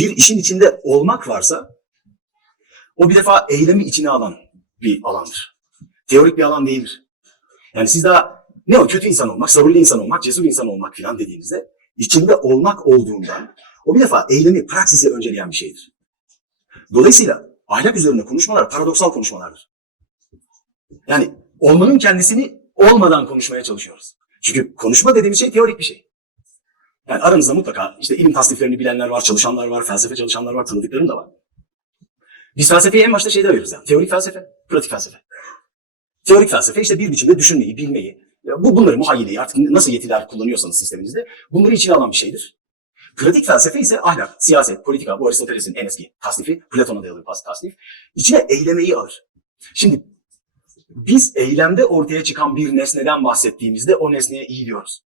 bir işin içinde olmak varsa o bir defa eylemi içine alan bir alandır. Teorik bir alan değildir. Yani siz daha ne o kötü insan olmak, sabırlı insan olmak, cesur insan olmak filan dediğinizde içinde olmak olduğundan o bir defa eylemi, praksisi önceleyen bir şeydir. Dolayısıyla ahlak üzerine konuşmalar paradoksal konuşmalardır. Yani olmanın kendisini olmadan konuşmaya çalışıyoruz. Çünkü konuşma dediğimiz şey teorik bir şey. Yani aranızda mutlaka işte ilim tasniflerini bilenler var, çalışanlar var, felsefe çalışanlar var, tanıdıklarım da var. Biz felsefeyi en başta şeyde ayırırız yani. Teorik felsefe, pratik felsefe. Teorik felsefe işte bir biçimde düşünmeyi, bilmeyi, ya bu bunları muhayyileyi artık nasıl yetiler kullanıyorsanız sisteminizde bunları içine alan bir şeydir. Pratik felsefe ise ahlak, siyaset, politika, bu Aristoteles'in en eski tasnifi, Platon'a dayalı bir tasnif. İçine eylemeyi alır. Şimdi biz eylemde ortaya çıkan bir nesneden bahsettiğimizde o nesneye iyi diyoruz.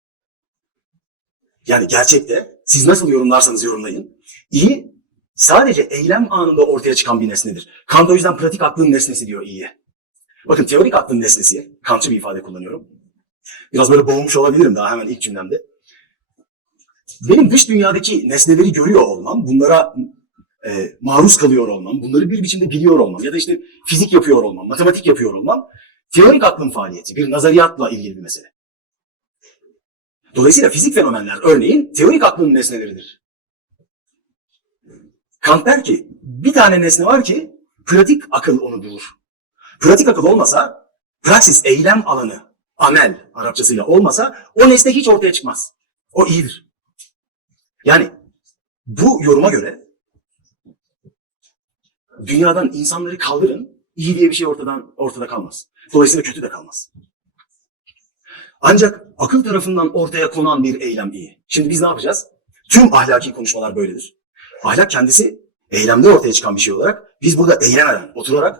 Yani gerçekte siz nasıl yorumlarsanız yorumlayın. iyi sadece eylem anında ortaya çıkan bir nesnedir. Kant o yüzden pratik aklın nesnesi diyor iyiye. Bakın teorik aklın nesnesi, Kantçı bir ifade kullanıyorum. Biraz böyle boğulmuş olabilirim daha hemen ilk cümlemde. Benim dış dünyadaki nesneleri görüyor olmam, bunlara e, maruz kalıyor olmam, bunları bir biçimde biliyor olmam ya da işte fizik yapıyor olmam, matematik yapıyor olmam teorik aklın faaliyeti, bir nazariyatla ilgili bir mesele. Dolayısıyla fizik fenomenler örneğin teorik aklın nesneleridir. Kant der ki bir tane nesne var ki pratik akıl onu bulur. Pratik akıl olmasa praksis, eylem alanı, amel Arapçasıyla olmasa o nesne hiç ortaya çıkmaz. O iyidir. Yani bu yoruma göre dünyadan insanları kaldırın, iyi diye bir şey ortadan ortada kalmaz. Dolayısıyla kötü de kalmaz. Ancak akıl tarafından ortaya konan bir eylem iyi. Şimdi biz ne yapacağız? Tüm ahlaki konuşmalar böyledir. Ahlak kendisi eylemde ortaya çıkan bir şey olarak biz burada eylemeden, oturarak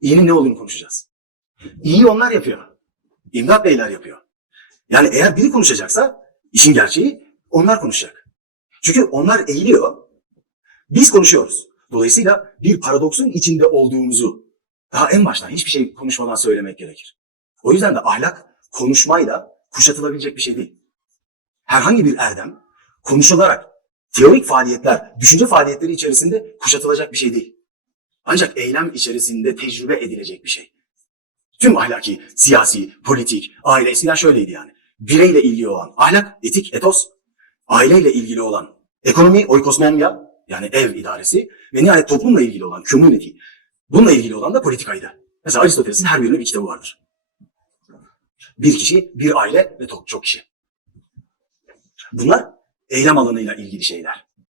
iyinin ne olduğunu konuşacağız. İyi onlar yapıyor. İmdat beyler yapıyor. Yani eğer biri konuşacaksa işin gerçeği onlar konuşacak. Çünkü onlar eğiliyor, biz konuşuyoruz. Dolayısıyla bir paradoksun içinde olduğumuzu daha en baştan hiçbir şey konuşmadan söylemek gerekir. O yüzden de ahlak konuşmayla kuşatılabilecek bir şey değil. Herhangi bir erdem konuşularak teorik faaliyetler, düşünce faaliyetleri içerisinde kuşatılacak bir şey değil. Ancak eylem içerisinde tecrübe edilecek bir şey. Tüm ahlaki, siyasi, politik, aile eskiden şöyleydi yani. Bireyle ilgili olan ahlak, etik, etos, aileyle ilgili olan ekonomi, oikosmomya yani ev idaresi ve nihayet toplumla ilgili olan community. Bununla ilgili olan da politikaydı. Mesela Aristoteles'in her birinin bir kitabı vardır. Bir kişi, bir aile ve çok, çok kişi. Bunlar eylem alanıyla ilgili şeyler.